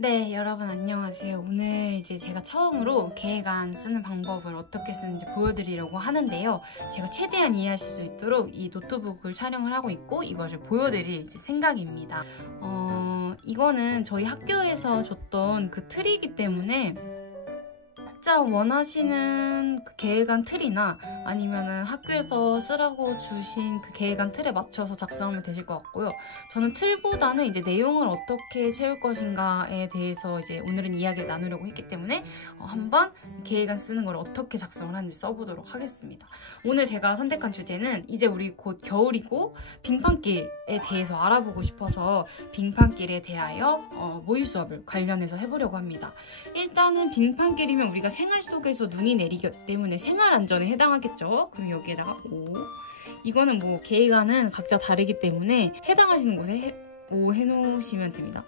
네, 여러분 안녕하세요. 오늘 이제 제가 처음으로 계획안 쓰는 방법을 어떻게 쓰는지 보여드리려고 하는데요. 제가 최대한 이해하실 수 있도록 이 노트북을 촬영을 하고 있고 이것을 보여드릴 이제 생각입니다. 이거는 저희 학교에서 줬던 그 틀이기 때문에 각자 원하시는 그 계획안 틀이나 아니면은 학교에서 쓰라고 주신 그 계획안 틀에 맞춰서 작성하면 되실 것 같고요. 저는 틀보다는 이제 내용을 어떻게 채울 것인가에 대해서 이제 오늘은 이야기를 나누려고 했기 때문에 한번 계획안 쓰는 걸 어떻게 작성을 하는지 써보도록 하겠습니다. 오늘 제가 선택한 주제는 이제 우리 곧 겨울이고 빙판길에 대해서 알아보고 싶어서 빙판길에 대하여 모의 수업을 관련해서 해보려고 합니다. 일단은 빙판길이면 우리가 생활 속에서 눈이 내리기 때문에 생활 안전에 해당하겠죠. 그럼 여기에다가 O. 이거는 뭐 계획안은 각자 다르기 때문에 해당하시는 곳에 O 해놓으시면 됩니다.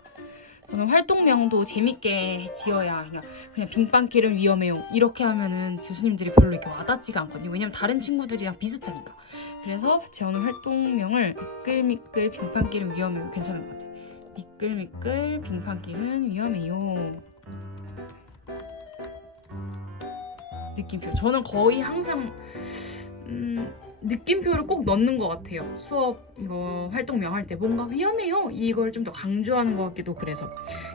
저는 활동명도 재밌게 지어야 그냥 빙판길은 위험해요 이렇게 하면은 교수님들이 별로 이렇게 와닿지가 않거든요. 왜냐면 다른 친구들이랑 비슷하니까. 그래서 저는 활동명을 미끌미끌 빙판길은 위험해요 괜찮은 것 같아요. 미끌미끌 빙판길은 위험해요. 느낌표. 저는 거의 항상 느낌표를 꼭 넣는 것 같아요. 수업 이거 활동명 할 때 뭔가 위험해요 이걸 좀 더 강조하는 것 같기도 그래서.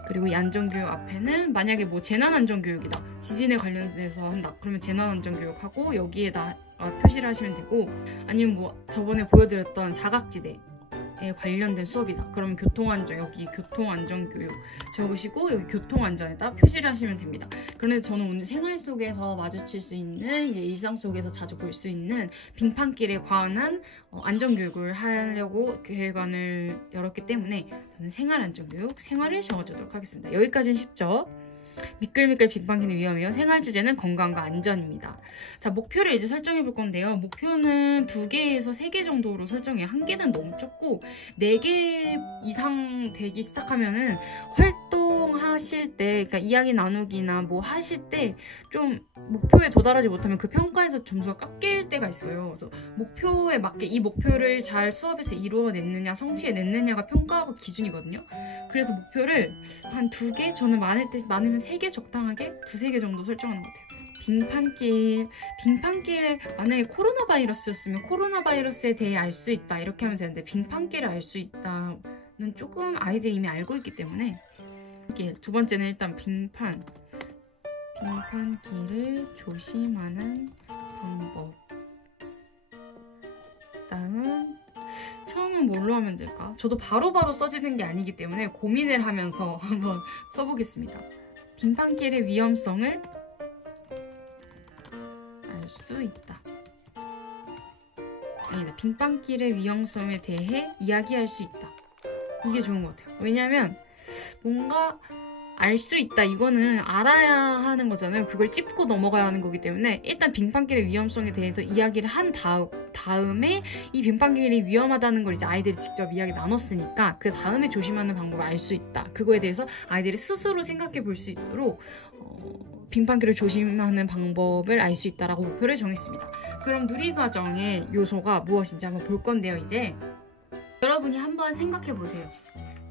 그리고 이 안전교육 앞에는 만약에 뭐 재난안전교육이다 지진에 관련해서 한다 그러면 재난안전교육하고 여기에다 표시를 하시면 되고, 아니면 뭐 저번에 보여드렸던 사각지대 관련된 수업이다 그러면 교통안전, 여기 교통안전교육 적으시고 여기 교통안전에다 표시를 하시면 됩니다. 그런데 저는 오늘 생활 속에서 마주칠 수 있는 일상 속에서 자주 볼 수 있는 빙판길에 관한 안전교육을 하려고 계획안을 열었기 때문에 저는 생활안전교육, 생활을 적어주도록 하겠습니다. 여기까지는 쉽죠? 미끌미끌 빙판길은 위험해요. 생활 주제는 건강과 안전입니다. 자, 목표를 이제 설정해 볼 건데요. 목표는 2개에서 3개 정도로 설정해요. 1개는 너무 적고 4개 이상 되기 시작하면은 활동하실 때, 그러니까 이야기 나누기나 뭐 하실 때 좀 목표에 도달하지 못하면 그 평가에서 점수가 깎일 때가 있어요. 그래서 목표에 맞게 이 목표를 잘 수업에서 이루어냈느냐, 성취해냈느냐가 평가 기준이거든요. 그래서 목표를 한 2개? 저는 많으면 3개 적당하게 2~3개 정도 설정하는 것 같아요. 빙판길 만약에 코로나 바이러스였으면 코로나 바이러스에 대해 알 수 있다 이렇게 하면 되는데 빙판길을 알 수 있다는 조금 아이들이 이미 알고 있기 때문에 두 번째는 일단 빙판길을 조심하는 방법. 다음 처음은 뭘로 하면 될까? 저도 바로바로 써지는 게 아니기 때문에 고민을 하면서 한번 써보겠습니다. 빙판길의 위험성을 알 수 있다. 아니다. 빙판길의 위험성에 대해 이야기할 수 있다. 이게 좋은 것 같아요. 왜냐면 뭔가 알 수 있다 이거는 알아야 하는 거잖아요. 그걸 짚고 넘어가야 하는 거기 때문에 일단 빙판길의 위험성에 대해서 이야기를 한 다음에 이 빙판길이 위험하다는 걸 이제 아이들이 직접 이야기 나눴으니까 그 다음에 조심하는 방법을 알 수 있다. 그거에 대해서 아이들이 스스로 생각해 볼 수 있도록 빙판길을 조심하는 방법을 알 수 있다라고 목표를 정했습니다. 그럼 누리과정의 요소가 무엇인지 한번 볼 건데요. 이제 여러분이 한번 생각해 보세요.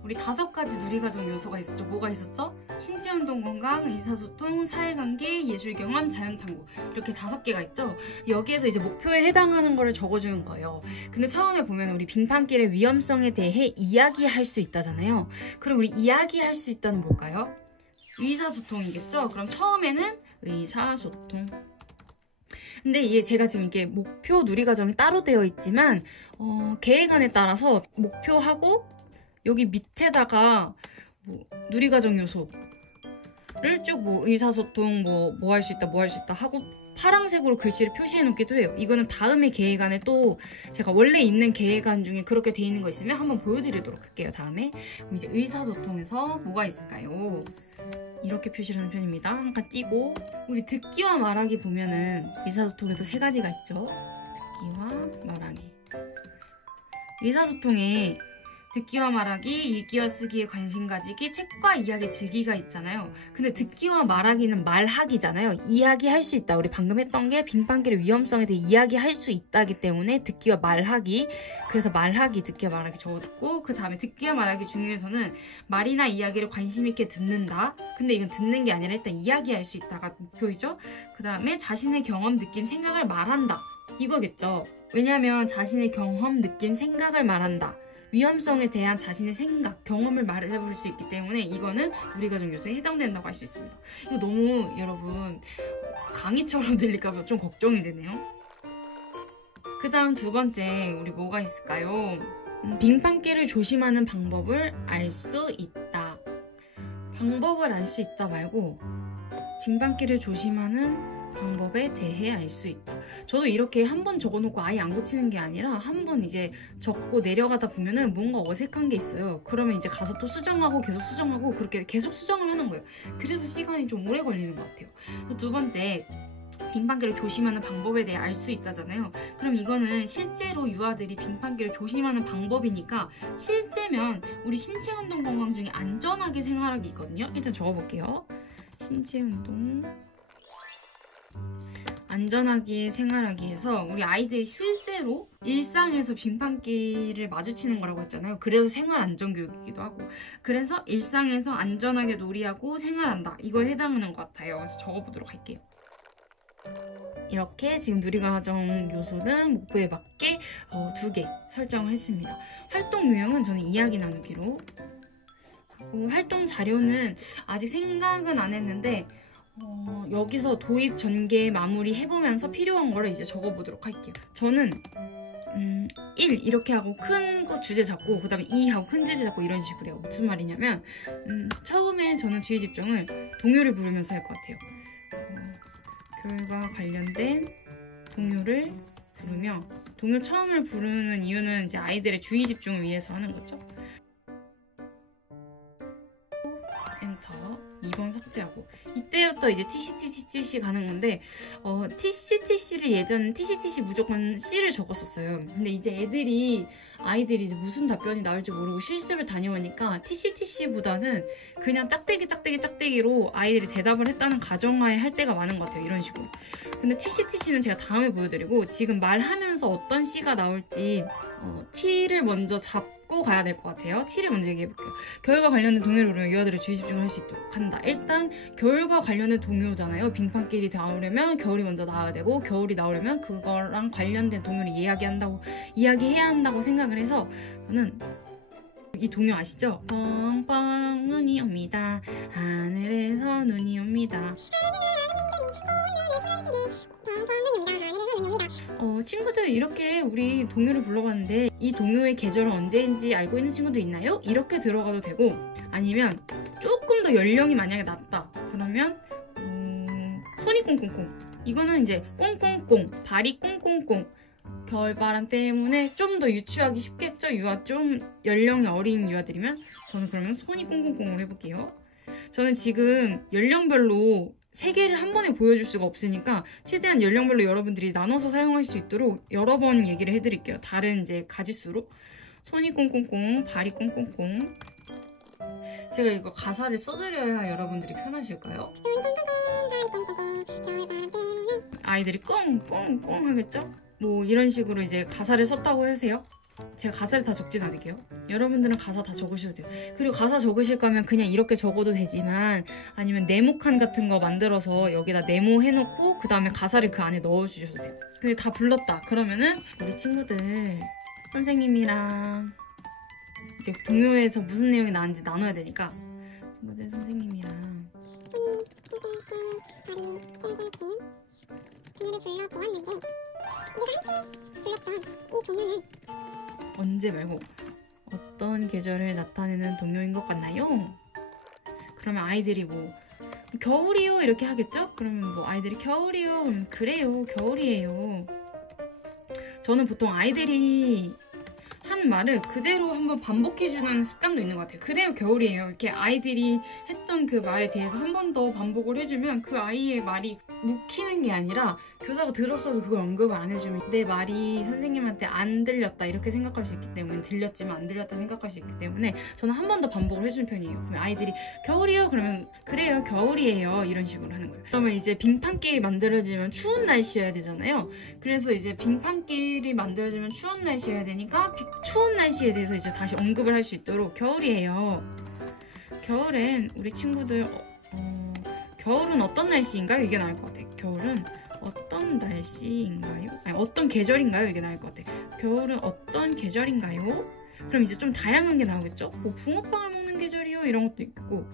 우리 5가지 누리과정 요소가 있었죠. 뭐가 있었죠? 신체운동 건강, 의사소통, 사회관계, 예술경험, 자연탐구 이렇게 5개가 있죠. 여기에서 이제 목표에 해당하는 거를 적어주는 거예요. 근데 처음에 보면 우리 빙판길의 위험성에 대해 이야기할 수 있다잖아요. 그럼 우리 이야기할 수 있다는 뭘까요? 의사소통이겠죠? 그럼 처음에는 의사소통. 근데 이게 제가 지금 이게 목표 누리과정이 따로 되어 있지만 계획안에 따라서 목표하고 여기 밑에다가 뭐 누리과정 요소를 쭉 뭐 의사소통 뭐 할 수 있다 뭐 할 수 있다 하고 파란색으로 글씨를 표시해 놓기도 해요. 이거는 다음에 계획안에 또 제가 원래 있는 계획안 중에 그렇게 돼 있는 거 있으면 한번 보여드리도록 할게요. 다음에. 그럼 이제 의사소통에서 뭐가 있을까요? 이렇게 표시를 하는 편입니다. 한 칸 띄고 우리 듣기와 말하기 보면은 의사소통에도 3가지가 있죠. 듣기와 말하기. 의사소통에 듣기와 말하기, 읽기와 쓰기에 관심 가지기, 책과 이야기 즐기기가 있잖아요. 근데 듣기와 말하기는 말하기잖아요. 이야기할 수 있다. 우리 방금 했던 게 빙판길의 위험성에 대해 이야기할 수 있다기 때문에 듣기와 말하기. 그래서 말하기, 듣기와 말하기 적어뒀고, 그 다음에 듣기와 말하기 중에서는 말이나 이야기를 관심 있게 듣는다. 근데 이건 듣는 게 아니라 일단 이야기할 수 있다가 목표이죠. 그 다음에 자신의 경험, 느낌, 생각을 말한다. 이거겠죠. 왜냐하면 자신의 경험, 느낌, 생각을 말한다. 위험성에 대한 자신의 생각, 경험을 말해볼 수 있기 때문에 이거는 우리가족 요소에 해당된다고 할 수 있습니다. 이거 너무 여러분 강의처럼 들릴까봐 좀 걱정이 되네요. 그 다음 두 번째 우리 뭐가 있을까요? 빙판길을 조심하는 방법을 알 수 있다. 방법을 알 수 있다 말고 빙판길을 조심하는 방법에 대해 알 수 있다. 저도 이렇게 한 번 적어놓고 아예 안 고치는 게 아니라 한 번 이제 적고 내려가다 보면은 뭔가 어색한 게 있어요. 그러면 이제 가서 또 수정하고 계속 수정하고 그렇게 계속 수정을 하는 거예요. 그래서 시간이 좀 오래 걸리는 것 같아요. 두 번째, 빙판길을 조심하는 방법에 대해 알 수 있다잖아요. 그럼 이거는 실제로 유아들이 빙판길을 조심하는 방법이니까 실제면 우리 신체운동 건강 중에 안전하게 생활하기 있거든요. 일단 적어볼게요. 신체운동 안전하게 생활하기 위해서 우리 아이들이 실제로 일상에서 빙판길을 마주치는 거라고 했잖아요. 그래서 생활안전교육이기도 하고, 그래서 일상에서 안전하게 놀이하고 생활한다. 이거에 해당하는 것 같아요. 그래서 적어보도록 할게요. 이렇게 지금 누리과정 요소는 목표에 맞게 2개 설정을 했습니다. 활동 유형은 저는 이야기 나누기로, 활동 자료는 아직 생각은 안 했는데 여기서 도입 전개 마무리 해보면서 필요한 거를 이제 적어보도록 할게요. 저는 1 이렇게 하고 큰 거 주제 잡고 그 다음에 2 하고 큰 주제 잡고 이런 식으로 해요. 무슨 말이냐면 처음에 저는 주의 집중을 동요를 부르면서 할 것 같아요. 교육과 관련된 동요를 부르며, 동요 처음을 부르는 이유는 이제 아이들의 주의 집중을 위해서 하는 거죠. 엔터 2번 삭제하고, 이때부터 이제 TC 가는 건데 TC를 예전 TC 무조건 C를 적었었어요. 근데 이제 아이들이 이제 무슨 답변이 나올지 모르고 실습을 다녀오니까 TC보다는 그냥 짝대기로 아이들이 대답을 했다는 가정하에 할 때가 많은 것 같아요. 이런 식으로. 근데 TC는 제가 다음에 보여드리고, 지금 말하면서 어떤 C가 나올지 T를 먼저 잡고 가야 될 것 같아요. T를 먼저 얘기해볼게요. 겨울과 관련된 동요를 부르면 유아들의 주의 집중을 할 수 있도록 한다. 일단 겨울과 관련된 동요잖아요. 빙판길이 나오려면 겨울이 먼저 나와야 되고, 겨울이 나오려면 그거랑 관련된 동요를 이야기해야 한다고 생각을 해서, 저는 이 동요 아시죠? 뻥뻥 눈이 옵니다. 하늘에서 눈이 옵니다. 친구들 이렇게 우리 동요를 불러봤는데 이 동요의 계절은 언제인지 알고 있는 친구도 있나요? 이렇게 들어가도 되고, 아니면 조금 더 연령이 만약에 낮다 그러면 손이 꽁꽁꽁, 이거는 이제 꽁꽁꽁, 발이 꽁꽁꽁, 겨울바람 때문에 좀 더 유추하기 쉽겠죠? 좀 연령이 어린 유아들이면. 저는 그러면 손이 꽁꽁꽁을 해볼게요. 저는 지금 연령별로 3개를 한 번에 보여줄 수가 없으니까 최대한 연령별로 여러분들이 나눠서 사용할 수 있도록 여러 번 얘기를 해드릴게요. 다른 이제 가지수로. 손이 꽁꽁꽁, 발이 꽁꽁꽁. 제가 이거 가사를 써드려야 여러분들이 편하실까요? 아이들이 꽁꽁꽁 하겠죠? 뭐 이런 식으로 이제 가사를 썼다고 하세요. 제가 가사를 다 적진 않을게요. 여러분들은 가사 다 적으셔도 돼요. 그리고 가사 적으실 거면 그냥 이렇게 적어도 되지만, 아니면 네모칸 같은 거 만들어서 여기다 네모 해놓고 그 다음에 가사를 그 안에 넣어주셔도 돼요. 근데 다 불렀다 그러면은 우리 친구들 선생님이랑 이제 동요에서 무슨 내용이 나왔는지 나눠야 되니까 친구들 선생님이랑 동요를 불러보았는데 우리가 함께 불렀던 이 동요는 언제 말고 어떤 계절을 나타내는 동요인 것 같나요? 그러면 아이들이 뭐 겨울이요 이렇게 하겠죠? 그러면 뭐 아이들이 겨울이요, 그래요 겨울이에요. 저는 보통 아이들이 한 말을 그대로 한번 반복해주는 습관도 있는 것 같아요. 그래요 겨울이에요 이렇게 아이들이 했던 그 말에 대해서 한 번 더 반복을 해주면 그 아이의 말이 묵히는 게 아니라 교사가 들었어도 그걸 언급을 안 해주면 내 말이 선생님한테 안 들렸다 이렇게 생각할 수 있기 때문에, 들렸지만 안 들렸다 생각할 수 있기 때문에 저는 한 번 더 반복을 해주는 편이에요. 그러면 아이들이 겨울이요? 그러면 그래요 겨울이에요 이런 식으로 하는 거예요. 그러면 이제 빙판길이 만들어지면 추운 날씨여야 되잖아요. 그래서 이제 빙판길이 만들어지면 추운 날씨여야 되니까 추운 날씨에 대해서 이제 다시 언급을 할 수 있도록 겨울이에요. 겨울엔 우리 친구들 겨울은 어떤 날씨인가요? 이게 나을 것 같아요. 겨울은 어떤 날씨인가요? 아니 어떤 계절인가요? 이게 나을 것 같아요. 겨울은 어떤 계절인가요? 그럼 이제 좀 다양한 게 나오겠죠? 뭐 붕어빵을 먹는 계절이요? 이런 것도 있고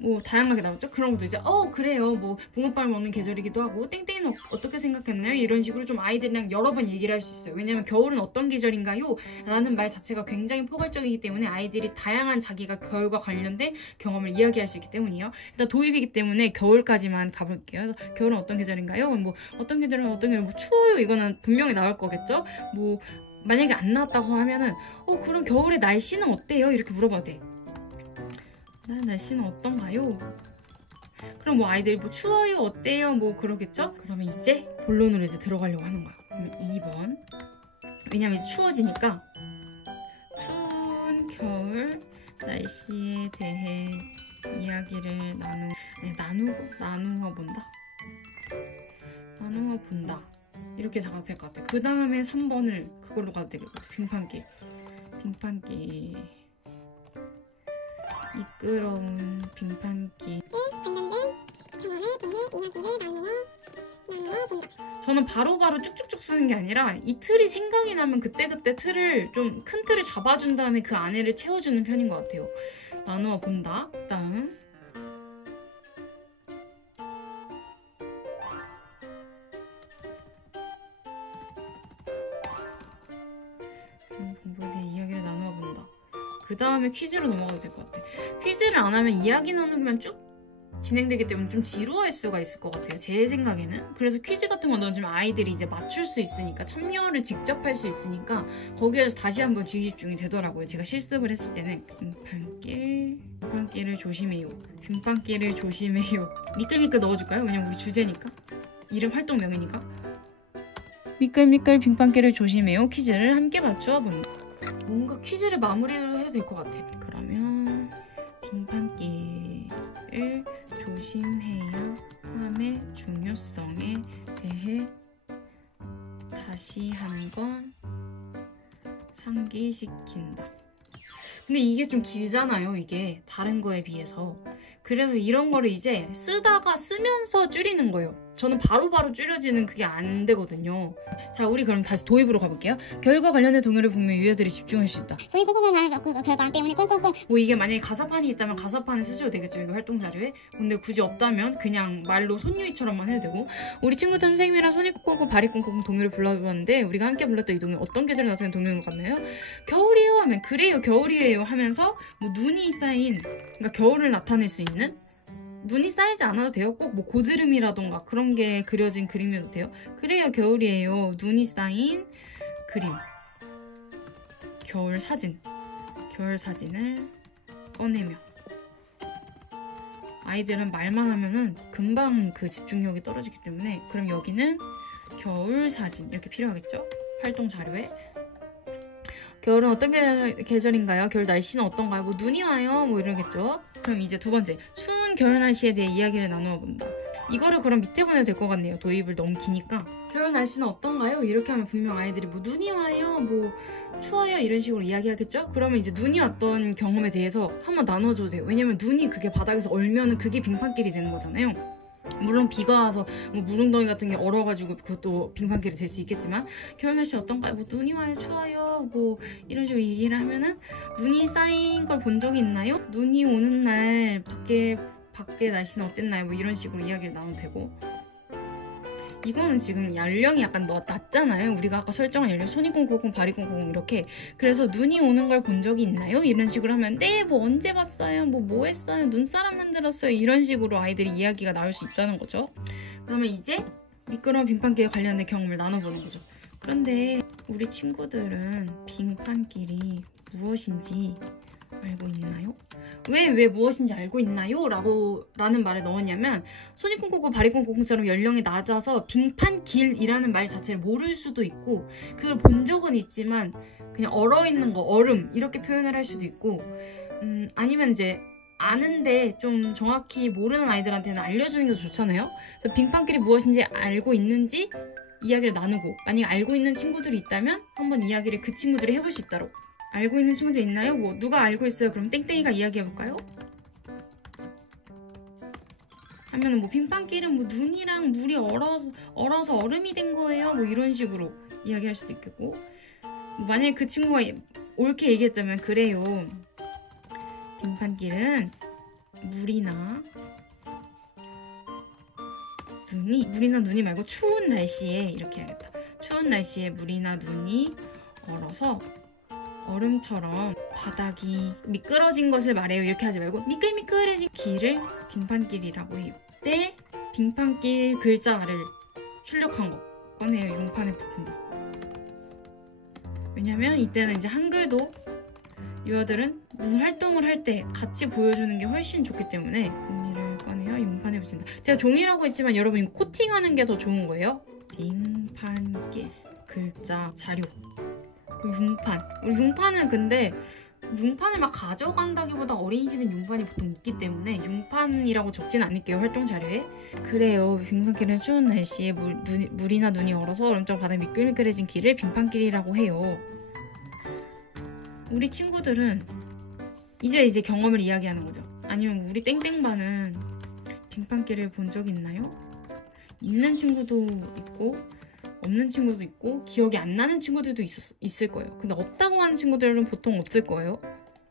뭐 다양하게 나오죠? 그런 것도 이제 그래요 뭐 붕어빵을 먹는 계절이기도 하고 땡땡이는 어떻게 생각했나요? 이런 식으로 좀 아이들이랑 여러 번 얘기를 할 수 있어요. 왜냐면 겨울은 어떤 계절인가요? 라는 말 자체가 굉장히 포괄적이기 때문에 아이들이 다양한 자기가 겨울과 관련된 경험을 이야기할 수 있기 때문이에요. 일단 도입이기 때문에 겨울까지만 가볼게요. 겨울은 어떤 계절인가요? 뭐 어떤 계절은 어떤 계절 뭐 추워요 이거는 분명히 나올 거겠죠? 뭐 만약에 안 나왔다고 하면은 그럼 겨울의 날씨는 어때요? 이렇게 물어봐도 돼. 날씨는 어떤가요? 그럼 뭐 아이들이 뭐 추워요 어때요 뭐 그러겠죠? 그러면 이제 본론으로 이제 들어가려고 하는 거야. 그러면 2번 왜냐면 이제 추워지니까 추운 겨울 날씨에 대해 이야기를 나누어 본다 이렇게 가도 될 것 같아. 그 다음에 3번을 그걸로 가도 될 것 같아. 빙판길 미끄러운 빙판길 관련된 경험에 대해 이야기를 나누어 본다. 저는 바로바로 쭉쭉쭉 쓰는 게 아니라 이 틀이 생각이 나면 그때그때 틀을 좀 큰 틀을 잡아준 다음에 그 안에를 채워주는 편인 것 같아요. 나누어 본다. 그다음 공부에 대해 이야기를 나누어 본다. 그 다음에 퀴즈로 넘어가도 될 것 같아. 퀴즈를 안 하면 이야기 나누기만 쭉 진행되기 때문에 좀 지루할 수가 있을 것 같아요. 제 생각에는. 그래서 퀴즈 같은 거 넣어주면 아이들이 이제 맞출 수 있으니까 참여를 직접 할 수 있으니까 거기에서 다시 한번 주의 집중이 되더라고요. 제가 실습을 했을 때는 빙판길을 조심해요. 빙판길을 조심해요. 미끌미끌 넣어줄까요? 왜냐면 우리 주제니까. 이름 활동명이니까. 미끌미끌 빙판길을 조심해요. 퀴즈를 함께 맞추어 본다. 뭔가 퀴즈를 마무리를 해도 될 것 같아. 그러면 빙판길을 조심해야 함의 중요성에 대해 다시 한번 상기시킨다. 근데 이게 좀 길잖아요. 이게 다른 거에 비해서. 그래서 이런 거를 이제 쓰면서 줄이는 거예요. 저는 바로바로 줄여지는 그게 안 되거든요. 자, 우리 그럼 다시 도입으로 가볼게요. 결과 관련된 동요를 보면 유해들이 집중할 수 있다. 저희 꽁꽁꽁 말을 그 결과 때문에 꽁꽁꽁. 뭐 이게 만약에 가사판이 있다면 가사판에 쓰셔도 되겠죠. 이거 활동 자료에. 근데 굳이 없다면 그냥 말로 손유희처럼만 해도 되고. 우리 친구들 선생님이랑 손이 꽁꽁꽁 발이 꽁꽁꽁 동요를 불러봤는데 우리가 함께 불렀던 이 동요 어떤 계절에 나타난 동요인 것 같나요? 겨울이요 하면 그래요 겨울이에요 하면서 뭐 눈이 쌓인 그러니까 겨울을 나타낼 수 있는 눈이 쌓이지 않아도 돼요. 꼭 뭐 고드름이라던가 그런 게 그려진 그림이어도 돼요. 그래요 겨울이에요. 눈이 쌓인 그림. 겨울 사진을 꺼내며 아이들은 말만 하면은 금방 그 집중력이 떨어지기 때문에 그럼 여기는 겨울 사진 이렇게 필요하겠죠? 활동 자료에 겨울은 어떤 계절인가요? 겨울 날씨는 어떤가요? 뭐 눈이 와요? 뭐 이러겠죠? 그럼 이제 두 번째 추운 겨울 날씨에 대해 이야기를 나누어 본다. 이거를 그럼 밑에 보내도 될 것 같네요. 도입을 너무 기니까 겨울 날씨는 어떤가요? 이렇게 하면 분명 아이들이 뭐 눈이 와요? 뭐 추워요? 이런 식으로 이야기하겠죠? 그러면 이제 눈이 왔던 경험에 대해서 한번 나눠줘도 돼요. 왜냐면 눈이 그게 바닥에서 얼면은 그게 빙판길이 되는 거잖아요. 물론 비가 와서 뭐 무릉덩이 같은 게 얼어가지고 그것도 빙판길이 될 수 있겠지만 겨울 날씨 어떤가요? 뭐 눈이 와요? 추워요? 뭐 이런 식으로 얘기를 하면은 눈이 쌓인 걸 본 적이 있나요? 눈이 오는 날 밖에 날씨는 어땠나요? 뭐 이런 식으로 이야기를 나눠도 되고 이거는 지금 연령이 약간 낮잖아요. 우리가 아까 설정한 연령 손이 꽁꽁꽁 발이 꽁꽁 이렇게 그래서 눈이 오는 걸 본 적이 있나요? 이런 식으로 하면 네 뭐 언제 봤어요? 뭐 했어요? 눈사람 만들었어요? 이런 식으로 아이들이 이야기가 나올 수 있다는 거죠. 그러면 이제 미끄러운 빙판길에 관련된 경험을 나눠보는 거죠. 그런데 우리 친구들은 빙판길이 무엇인지 알고 있나요? 왜 무엇인지 알고 있나요? 라는 말을 넣었냐면 손이 콩콩콩 발이 콩콩콩처럼 연령이 낮아서 빙판길이라는 말 자체를 모를 수도 있고 그걸 본 적은 있지만 그냥 얼어있는 거, 얼음 이렇게 표현을 할 수도 있고 아니면 이제 아는데 좀 정확히 모르는 아이들한테는 알려주는 게 좋잖아요. 그래서 빙판길이 무엇인지 알고 있는지 이야기를 나누고 만약에 알고 있는 친구들이 있다면 한번 이야기를 그 친구들이 해볼 수 있도록. 알고 있는 친구들 있나요? 뭐 누가 알고 있어요? 그럼 땡땡이가 이야기해볼까요? 하면은 뭐 빙판길은 뭐 눈이랑 물이 얼어서 얼음이 된 거예요. 뭐 이런 식으로 이야기할 수도 있겠고 뭐 만약에 그 친구가 옳게 얘기했다면 그래요. 빙판길은 물이나 눈이 말고 추운 날씨에 이렇게 해야겠다. 추운 날씨에 물이나 눈이 얼어서 얼음처럼 바닥이 미끄러진 것을 말해요. 이렇게 하지 말고 미끌미끌해진 길을 빙판길이라고 해요. 그때 빙판길 글자를 출력한 거 꺼내요. 용판에 붙인다. 왜냐면 이때는 이제 한글도 유아들은 무슨 활동을 할 때 같이 보여주는 게 훨씬 좋기 때문에 종이를 꺼내요. 용판에 붙인다. 제가 종이라고 했지만 여러분 이거 코팅하는 게 더 좋은 거예요. 빙판길 글자 자료 융판. 우리 융판은 근데 융판을 막 가져간다기보다 어린이집은 융판이 보통 있기 때문에 융판이라고 적진 않을게요. 활동 자료에. 그래요. 빙판길은 추운 날씨에 물이나 눈이 얼어서 얼음장 바닥이 미끌미끌해진 길을 빙판길이라고 해요. 우리 친구들은 이제 경험을 이야기하는 거죠. 아니면 우리 땡땡반은 빙판길을 본 적 있나요? 있는 친구도 있고 없는 친구도 있고 기억이 안 나는 친구들도 있을 거예요. 근데 없다고 하는 친구들은 보통 없을 거예요.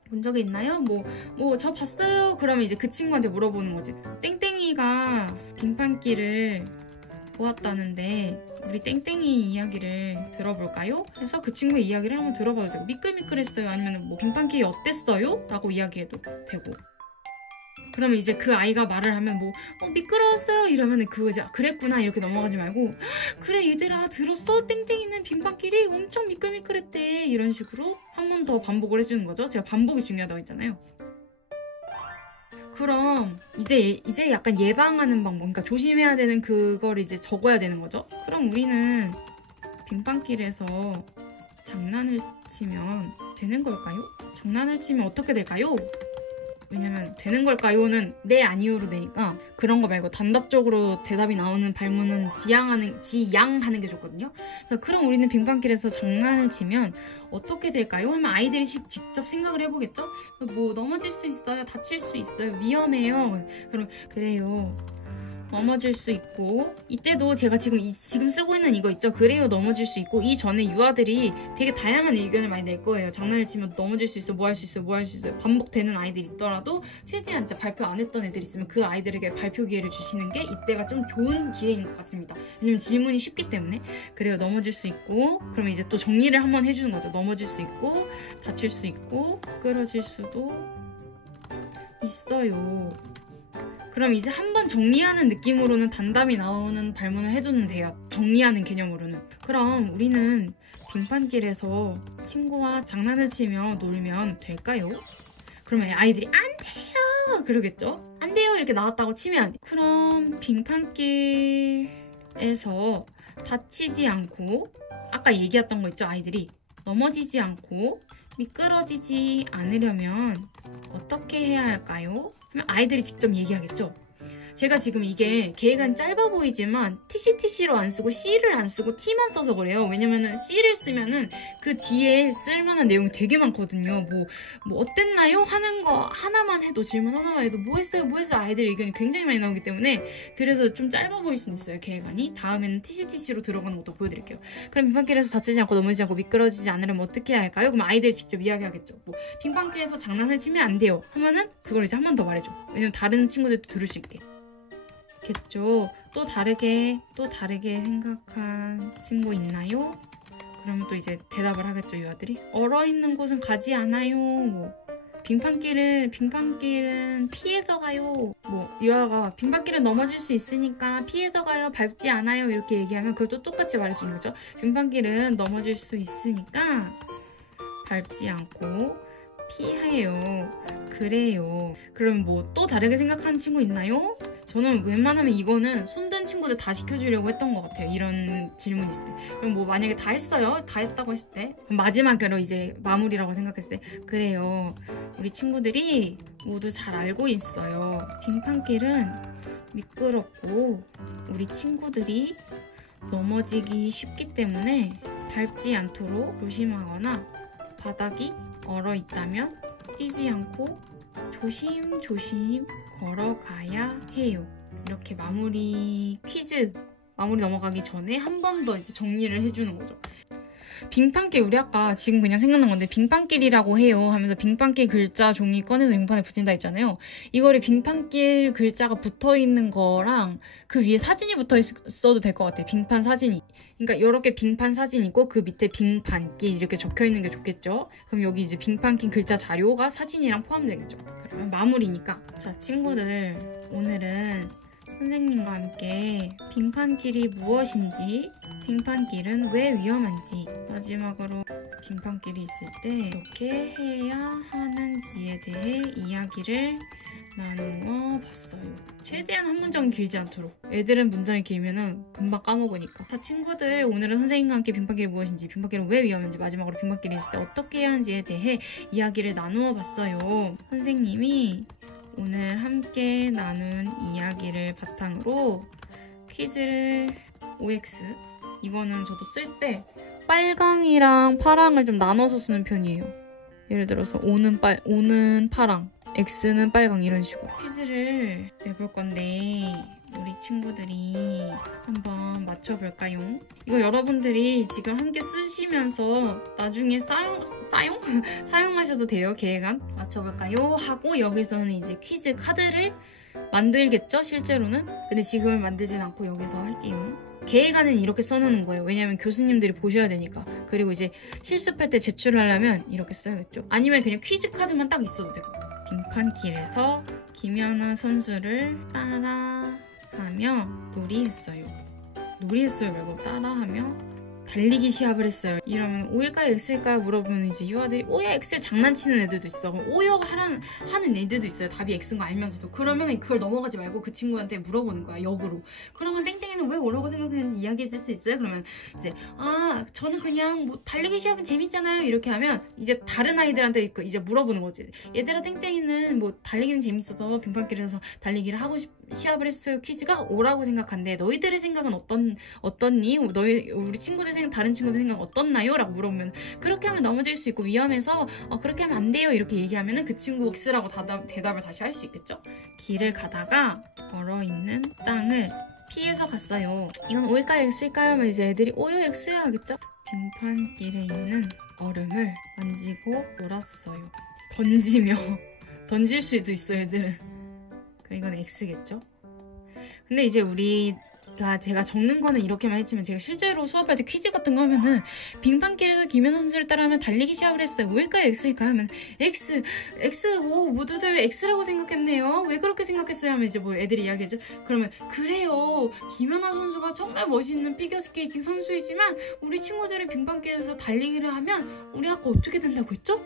본 적이 있나요? 뭐 저 봤어요. 그러면 이제 그 친구한테 물어보는 거지. 땡땡이가 빙판길을 보았다는데 우리 땡땡이 이야기를 들어볼까요? 해서 그 친구의 이야기를 한번 들어봐도 되고 미끌미끌했어요. 아니면 뭐 빙판길이 어땠어요? 라고 이야기해도 되고 그러면 이제 그 아이가 말을 하면 뭐 미끄러웠어요 이러면 그거 이제 그랬구나 이렇게 넘어가지 말고 그래 얘들아 들었어? 땡땡이는 빙판길이 엄청 미끌미끌했대 이런 식으로 한 번 더 반복을 해주는 거죠. 제가 반복이 중요하다고 했잖아요. 그럼 이제 약간 예방하는 방법 그러니까 조심해야 되는 그걸 이제 적어야 되는 거죠. 그럼 우리는 빙판길에서 장난을 치면 되는 걸까요? 장난을 치면 어떻게 될까요? 왜냐면 되는 걸까요는 네 아니요로 되니까 그런 거 말고 단답적으로 대답이 나오는 발문은 지양하는 게 좋거든요. 그래서 그럼 우리는 빙판길에서 장난을 치면 어떻게 될까요? 하면 아이들이 직접 생각을 해보겠죠? 뭐 넘어질 수 있어요? 다칠 수 있어요? 위험해요? 그럼 그래요. 넘어질 수 있고 이때도 제가 지금 쓰고 있는 이거 있죠? 그래요 넘어질 수 있고 이전에 유아들이 되게 다양한 의견을 많이 낼 거예요. 장난을 치면 넘어질 수 있어 뭐 할 수 있어 뭐 할 수 있어요. 반복되는 아이들이 있더라도 최대한 진짜 발표 안 했던 애들이 있으면 그 아이들에게 발표 기회를 주시는 게 이때가 좀 좋은 기회인 것 같습니다. 왜냐면 질문이 쉽기 때문에. 그래요 넘어질 수 있고 그러면 이제 또 정리를 한번 해주는 거죠. 넘어질 수 있고 다칠 수 있고 끌어질 수도 있어요. 그럼 이제 한번 정리하는 느낌으로는 단답이 나오는 발문을 해두면 돼요. 정리하는 개념으로는. 그럼 우리는 빙판길에서 친구와 장난을 치며 놀면 될까요? 그러면 아이들이 안 돼요! 그러겠죠? 안 돼요! 이렇게 나왔다고 치면 그럼 빙판길에서 다치지 않고 아까 얘기했던 거 있죠? 아이들이 넘어지지 않고 미끄러지지 않으려면 어떻게 해야 할까요? 하면 아이들이 직접 얘기하겠죠. 제가 지금 이게 계획안 짧아 보이지만 TCTC로 안 쓰고 C를 안 쓰고 T만 써서 그래요. 왜냐면은 C를 쓰면은 그 뒤에 쓸만한 내용이 되게 많거든요. 뭐 어땠나요? 하는 거 하나만 해도 질문 하나만 해도 뭐 했어요? 아이들 의견이 굉장히 많이 나오기 때문에 그래서 좀 짧아 보일 수는 있어요. 계획안이. 다음에는 TCTC로 들어가는 것도 보여드릴게요. 그럼 빙판길에서 다치지 않고 넘어지지 않고 미끄러지지 않으려면 어떻게 해야 할까요? 그럼 아이들이 직접 이야기하겠죠. 뭐 빙판길에서 장난을 치면 안 돼요. 하면은 그걸 이제 한 번 더 말해줘. 왜냐면 다른 친구들도 들을 수 있게. 겠죠. 또 다르게 생각한 친구 있나요? 그러면 또 이제 대답을 하겠죠. 유아들이 얼어있는 곳은 가지 않아요. 뭐 빙판길은 피해서 가요. 뭐 유아가 빙판길은 넘어질 수 있으니까 피해서 가요. 밟지 않아요. 이렇게 얘기하면 그것도 똑같이 말해주는 거죠. 빙판길은 넘어질 수 있으니까 밟지 않고 피해요. 그래요. 그럼 뭐 또 다르게 생각하는 친구 있나요? 저는 웬만하면 이거는 손든 친구들 다 시켜주려고 했던 것 같아요. 이런 질문 있을 때. 그럼 뭐 만약에 다 했어요? 다 했다고 했을 때 그럼 마지막으로 이제 마무리라고 생각했을 때 그래요. 우리 친구들이 모두 잘 알고 있어요. 빙판길은 미끄럽고 우리 친구들이 넘어지기 쉽기 때문에 밟지 않도록 조심하거나 바닥이 얼어 있다면 뛰지 않고 조심조심 걸어가야 해요. 이렇게 퀴즈 마무리 넘어가기 전에 한 번 더 이제 정리를 해주는 거죠. 빙판길, 우리 아까 지금 그냥 생각난 건데 빙판길이라고 해요 하면서 빙판길 글자 종이 꺼내서 빙판에 붙인다 했잖아요. 이거를 빙판길 글자가 붙어있는 거랑 그 위에 사진이 붙어있어도 될 것 같아요. 빙판 사진이. 그러니까 이렇게 빙판 사진 있고 그 밑에 빙판길 이렇게 적혀있는 게 좋겠죠. 그럼 여기 이제 빙판길 글자 자료가 사진이랑 포함되겠죠. 그러면 마무리니까 자 친구들, 오늘은 선생님과 함께 빙판길이 무엇인지, 빙판길은 왜 위험한지, 마지막으로 빙판길이 있을 때 어떻게 해야 하는지에 대해 이야기를 나누어 봤어요. 최대한 한 문장은 길지 않도록. 애들은 문장이 길면은 금방 까먹으니까. 자 친구들, 오늘은 선생님과 함께 빙판길이 무엇인지, 빙판길은 왜 위험한지, 마지막으로 빙판길이 있을 때 어떻게 해야 하는지에 대해 이야기를 나누어 봤어요. 선생님이 오늘 함께 나눈 이야기를 바탕으로 퀴즈를 OX, 이거는 저도 쓸 때 빨강이랑 파랑을 좀 나눠서 쓰는 편이에요. 예를 들어서 O는 파랑, X는 빨강, 이런 식으로 퀴즈를 내볼 건데 우리 친구들이 한번 맞춰볼까요? 이거 여러분들이 지금 함께 쓰시면서 나중에 사용하셔도 돼요. 계획안 맞춰볼까요? 하고 여기서는 이제 퀴즈 카드를 만들겠죠? 실제로는. 근데 지금은 만들진 않고 여기서 할게요. 계획안은 이렇게 써놓는 거예요. 왜냐면 교수님들이 보셔야 되니까. 그리고 이제 실습할 때 제출을 하려면 이렇게 써야겠죠. 아니면 그냥 퀴즈 카드만 딱 있어도 되고. 빙판길에서 김연아 선수를 따라하며 놀이했어요. 놀이했어요 말고 따라하며 달리기 시합을 했어요. 이러면 O일까요 X일까요 물어보면 이제 유아들이 O야 X 장난치는 애들도 있어. O야 하는 애들도 있어요. 답이 X인 거 알면서도. 그러면 그걸 넘어가지 말고 그 친구한테 물어보는 거야. 역으로. 그러면 땡땡이는 왜 O라고 생각하는지 이야기해 줄 수 있어요? 그러면 이제 저는 그냥 뭐 달리기 시합은 재밌잖아요. 이렇게 하면 이제 다른 아이들한테 이제 물어보는 거지. 얘들아, 땡땡이는 뭐 달리기는 재밌어서 빙판길에서 달리기를 하고 시합을 했어요. 퀴즈가 O라고 생각한데 너희들의 생각은 어떻니? 우리 친구들 다른 친구들 생각 어떻나요? 라고 물어보면 그렇게 하면 넘어질 수 있고 위험해서 그렇게 하면 안 돼요. 이렇게 얘기하면 그 친구 X라고 대답을 다시 할 수 있겠죠? 길을 가다가 얼어있는 땅을 피해서 갔어요. 이건 O일까요 X일까요? 하면 이제 애들이 O요 X야 하겠죠? 빙판길에 있는 얼음을 만지고 놀았어요. 던질 수도 있어요. 애들은. 이건 X겠죠? 근데 이제 제가 적는 거는 이렇게만 했지만 제가 실제로 수업할 때 퀴즈 같은 거 하면은 빙판길에서 김연아 선수를 따라하면 달리기 시합을 했어요. O일까요 X일까요? 하면 X, 오 모두들 X라고 생각했네요. 왜 그렇게 생각했어요? 하면 이제 뭐 애들이 이야기하죠. 그러면 그래요. 김연아 선수가 정말 멋있는 피겨스케이팅 선수이지만 우리 친구들이 빙판길에서 달리기를 하면 우리 아까 어떻게 된다고 했죠?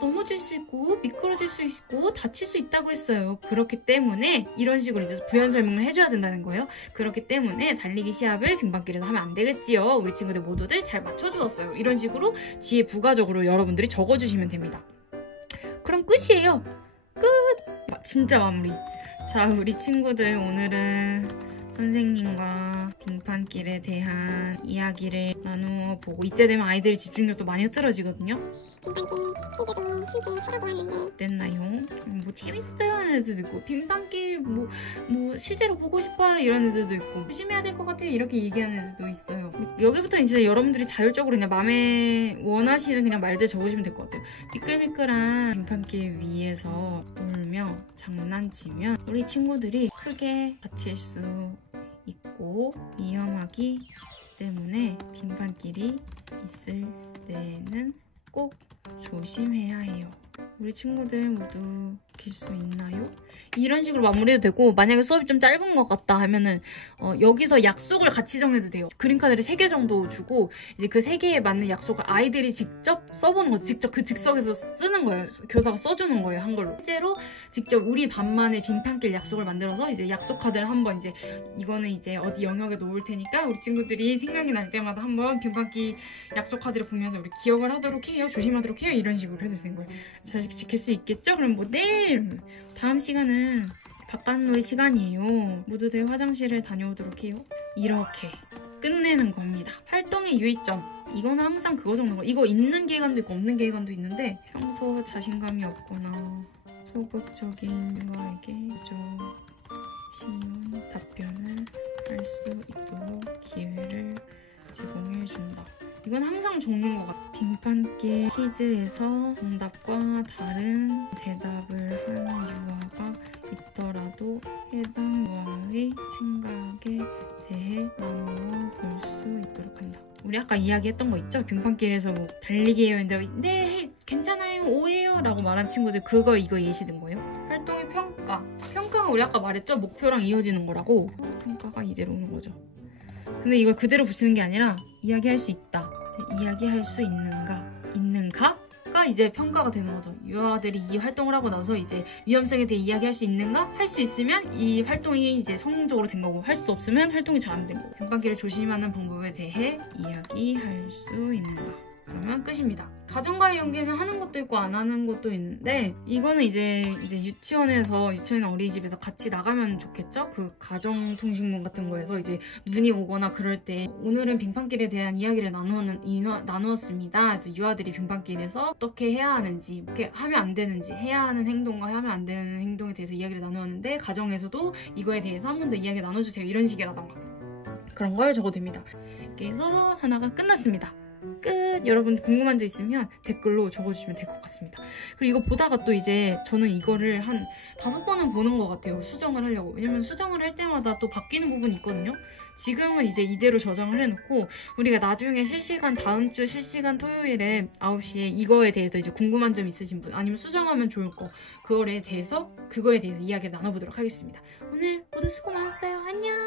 넘어질 수 있고 미끄러질 수 있고 다칠 수 있다고 했어요. 그렇기 때문에 이런 식으로 이제 부연 설명을 해줘야 된다는 거예요. 그렇기 때문에 달리기 시합을 빙판길에서 하면 안 되겠지요. 우리 친구들 모두들 잘 맞춰주었어요. 이런 식으로 뒤에 부가적으로 여러분들이 적어주시면 됩니다. 그럼 끝이에요. 끝! 진짜 마무리. 자, 우리 친구들 오늘은 선생님과 빙판길에 대한 이야기를 나누어 보고 이때 되면 아이들의 집중력도 많이 흐트러지거든요. 빙판길 퀴즈도 함께 하라고 하는데 어땠나요? 뭐 재밌었어요 하는 애들도 있고 빙판길 뭐 실제로 보고 싶어요 이런 애들도 있고 조심해야 될 것 같아요 이렇게 얘기하는 애들도 있어요. 여기부터 이제 여러분들이 자율적으로 그냥 마음에 원하시는 그냥 말들 적으시면 될 것 같아요. 미끌미끌한 빙판길 위에서 놀며 장난치면 우리 친구들이 크게 다칠 수 있고 위험하기 때문에 빙판길이 있을 때는 꼭 조심해야 해요. 우리 친구들 모두 지킬 수 있나요? 이런 식으로 마무리해도 되고, 만약에 수업이 좀 짧은 것 같다 하면은 여기서 약속을 같이 정해도 돼요. 그림카드를 3개 정도 주고 이제 그 3개에 맞는 약속을 아이들이 직접 써보는 거죠. 직접 그 즉석에서 쓰는 거예요. 교사가 써주는 거예요, 한글로. 실제로 직접 우리 반만의 빙판길 약속을 만들어서 이제 약속 카드를 한번 이제 이거는 이제 어디 영역에 놓을 테니까 우리 친구들이 생각이 날 때마다 한번 빙판길 약속 카드를 보면서 우리 기억을 하도록 해요. 조심하도록 해요. 이런 식으로 해도 되는 거예요. 잘 지킬 수 있겠죠? 그럼 뭐 네! 이러면. 다음 시간은 바깥놀이 시간이에요. 모두들 화장실을 다녀오도록 해요. 이렇게 끝내는 겁니다. 활동의 유의점. 이거는 항상 그거 적는 거. 이거 있는 기획안도 있고 없는 기획안도 있는데 평소 자신감이 없거나 소극적인 유아에게 쉬운 답변을 할 수 있도록 기회를 제공해준다. 이건 항상 적는 것 같아. 빙판길 퀴즈에서 정답과 다른 대답을 한 유아가 있더라도 해당 유아의 생각에 대해 나누어 볼 수 있도록 한다. 우리 아까 이야기했던 거 있죠? 빙판길에서 뭐 달리기 해요 했는데 네 괜찮아요 5예요 라고 말한 친구들 그거 이거 예시 든 거예요. 활동의 평가. 평가가 우리 아까 말했죠? 목표랑 이어지는 거라고. 평가가 이대로 오는 거죠. 근데 이걸 그대로 붙이는 게 아니라 이야기할 수 있다. 이야기할 수 있는가가 이제 평가가 되는 거죠. 유아들이 이 활동을 하고 나서 이제 위험성에 대해 이야기할 수 있는가? 할 수 있으면 이 활동이 이제 성공적으로 된 거고 할 수 없으면 활동이 잘 안 된 거고. 빙판길을 조심하는 방법에 대해 이야기할 수 있는가? 그러면 끝입니다. 가정과의 연계는 하는 것도 있고 안 하는 것도 있는데 이거는 이제 유치원이나 어린이집에서 같이 나가면 좋겠죠? 그 가정통신문 같은 거에서 이제 눈이 오거나 그럴 때 오늘은 빙판길에 대한 이야기를 나누었습니다. 그래서 유아들이 빙판길에서 어떻게 해야 하는지, 어떻게 하면 안 되는지, 해야 하는 행동과 하면 안 되는 행동에 대해서 이야기를 나누었는데 가정에서도 이거에 대해서 한 번 더 이야기 나눠주세요. 이런 식이라던가 그런 걸 적어도 됩니다. 이렇게 해서 하나가 끝났습니다. 끝! 여러분 궁금한 점 있으면 댓글로 적어주시면 될 것 같습니다. 그리고 이거 보다가 또 이제 저는 이거를 한 5번은 보는 것 같아요. 수정을 하려고. 왜냐면 수정을 할 때마다 또 바뀌는 부분이 있거든요. 지금은 이제 이대로 저장을 해놓고 우리가 나중에 다음 주 실시간 토요일에 9시에 이거에 대해서 이제 궁금한 점 있으신 분 아니면 수정하면 좋을 거 그거에 대해서 이야기 나눠보도록 하겠습니다. 오늘 모두 수고 많았어요. 안녕!